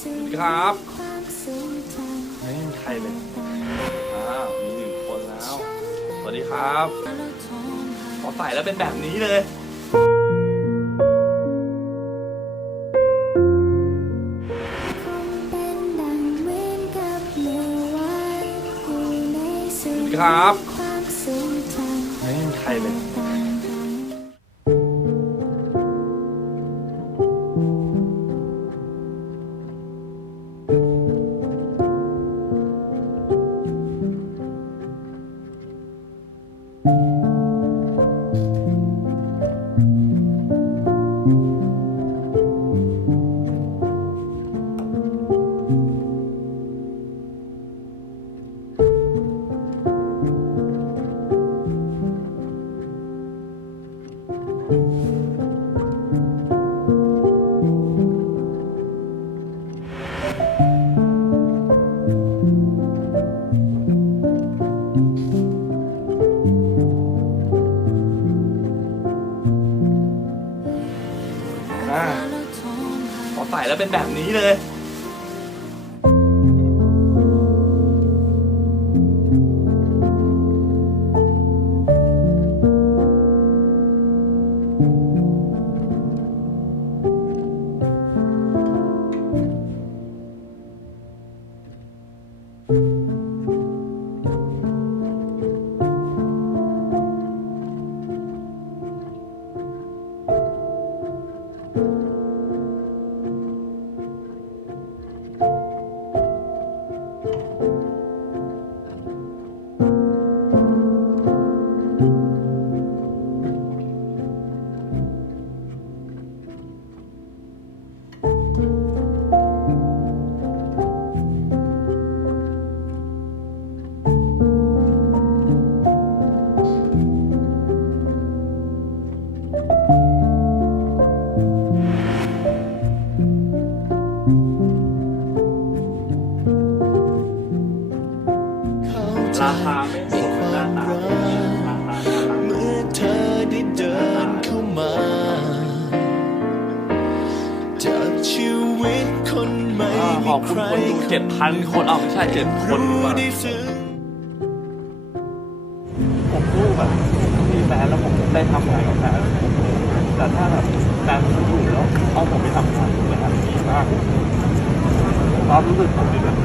สวัสดีครับไม่มีใครเลยอ่ามีหนึ่งคนแล้ว สวัสดีครับพอใส่แล้วเป็นแบบนี้เลยสวัสดีครับไม่มีใครเลย อ่าพอใส่แล้วเป็นแบบนี้เลย ราคาไม่สมหน้าตาเมื่อเธอได้เดินเข้ามา จากชีวิตคนไม่อ่าขมีอบคุณคนดูเจ็ดพันคนเอาไม่ใช่เจ็ดคนดีกว่าผมรู้แบบมีแฟนแล้วผมได้ทำงานกับแฟนแต่ถ้าแบบแฟนผมอยู่แล้วเอาผมไปทำงานเลยครับดีมากความรู้สึกผมเป็นแบบ